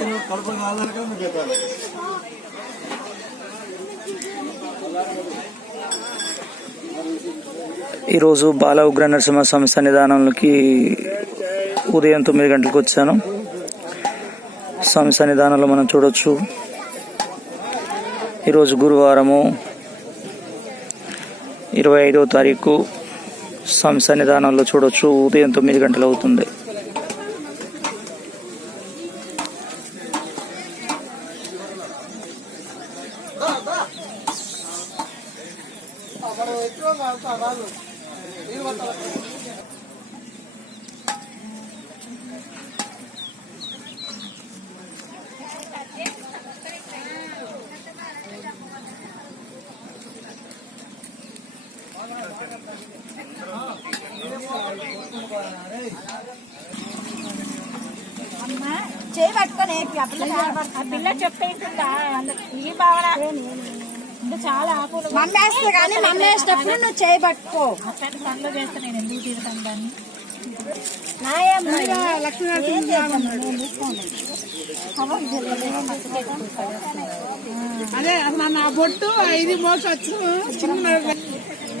కడప కాదనక మీకు చెప్పాలి ఈరోజు బాల ఉగ్ర సంస్థ సన్నిధానంలోకి ఉదయం తొమ్మిది గంటలకు వచ్చాను. స్వామి సన్నిధానంలో మనం చూడొచ్చు. ఈరోజు గురువారము ఇరవై ఐదవ తారీఖు స్వామి సన్నిధానంలో చూడొచ్చు. ఉదయం తొమ్మిది గంటలు అవుతుంది. చేయి పట్టుకొని పిల్ల ఆ చెప్తే ఇంటుందా ఈ భావన. ఇంకా చాలా ఆకులు మమ్మేస్తా కానీ మమ్మేసేటప్పుడు నువ్వు చేయి పట్టుకో. అట్లాంటి పనులు చేస్తే నేను ఎందుకు తీరుతాను దాన్ని? అదే అసలు నా బొట్టు ఐదు మోసం వచ్చు చిన్న కానీ కింద?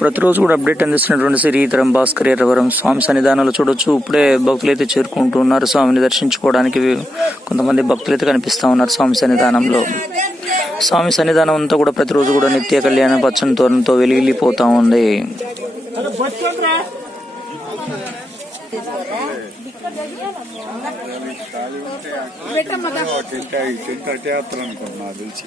ప్రతిరోజు కూడా అప్డేట్ అందిస్తున్నటువంటి శ్రీధరం భాస్కర్ ఎర్రవరం స్వామి సన్నిధానాలు చూడొచ్చు. ఇప్పుడే భక్తులైతే చేరుకుంటూ ఉన్నారు. స్వామిని దర్శించుకోవడానికి కొంతమంది భక్తులైతే కనిపిస్తా ఉన్నారు స్వామి సన్నిధానంలో. స్వామి సన్నిధానం అంతా కూడా ప్రతిరోజు కూడా నిత్య కళ్యాణ పచ్చని తోరణంతో వెలిగిపోతా ఉంది. తెలిసి.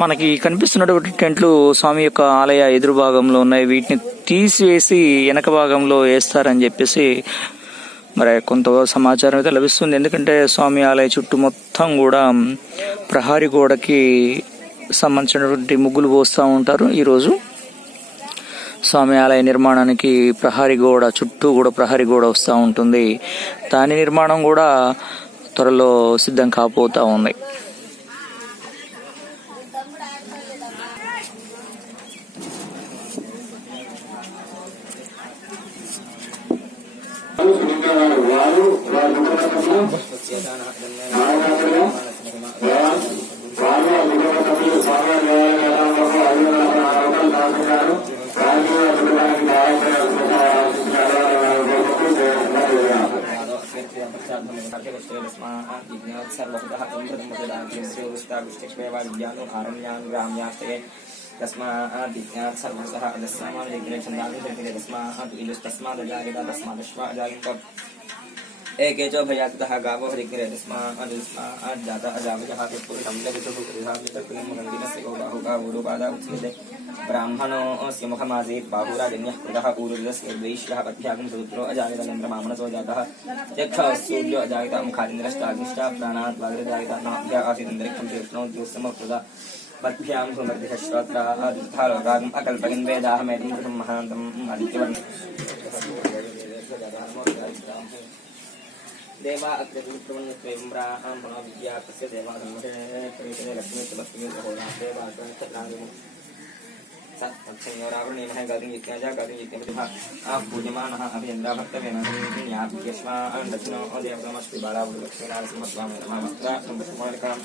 మనకి కనిపిస్తున్నటువంటి టెంట్లు స్వామి యొక్క ఆలయ ఎదురు భాగంలో ఉన్నాయి. వీటిని తీసివేసి వెనక భాగంలో వేస్తారని చెప్పేసి మరి కొంత సమాచారం అయితే లభిస్తుంది. ఎందుకంటే స్వామి ఆలయ చుట్టూ మొత్తం కూడా ప్రహారీ గోడకి సంబంధించినటువంటి ముగ్గులు పోస్తూ ఉంటారు. ఈరోజు స్వామి ఆలయ నిర్మాణానికి ప్రహారీ గోడ చుట్టూ కూడా ప్రహారీ గోడ వస్తూ ఉంటుంది. దాని నిర్మాణం కూడా త్వరలో సిద్ధం కాపోతూ ఉంది तस्मात् सर्वतः अदस्मान् यज्ञचन्दानि तस्मात् इलस्तस्मादजायत तस्मादश्वाजायत एके च भयातः गावो हरिग्रे तस्मात् तस्मात् जाता अजावजः पुरुषं जगतुः कृधामितकुलं मगन्दिनस्य गो बाहुका ऊरुपादा उच्यते ब्राह्मणोऽस्य मुखमासीत् बाहुराजन्यः कृतः ऊरुदस्य द्वैश्यः पद्भ्यागं सूत्रो अजायतनन्द्रमामनसो जातः यक्षः सूर्यो अजायत मुखादिन्द्रश्चाग्निश्च प्राणात् वाग्रजायत नाभ्य आसीदन्तरिक्षं तीक्ष्णो द्युस्समकृता पद्भ्यां सुमर्दिश्रोत्रादिस्थालोकागम् अकल्पयन् वेदाहमेदं कृतं महान्तम् आदित्यवर्णम् देवा अग्निपुत्रवन्वं ब्राहं महाविद्या तस्य देवा धर्मशेषः प्रवेशने लक्ष्मी तपस्वी होना देवा अग्निपुत्रनागमु संयोरावरणीयः गतिं यज्ञाय गतिं यज्ञमितिः आप पूज्यमानः अभियन्द्रा भक्तवेन यस्मान् दक्षिणो देवतमस्ति बालावुलक्ष्मीनारसिंहस्वामी नमः वस्त्रा सम्पत्कुमारिकाम्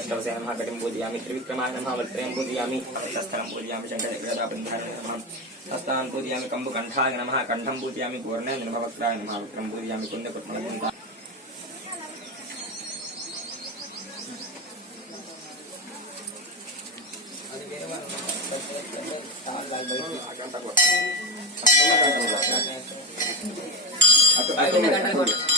विष्टरष्टवसे नमः कटिं पूजयामि त्रिविक्रमाय नमः वल्त्रयं पूजयामि शस्त्रं पूजयामि शङ्करगदाबन्धाय नमः हस्तान् पूजयामि कम्बुकण्ठाय नमः कण्ठं पूजयामि पूर्णेन्द्र नमः वक्त्राय नमः वक्त्रं पूजयामि कुन्दकुट्मणकुन्दा అటు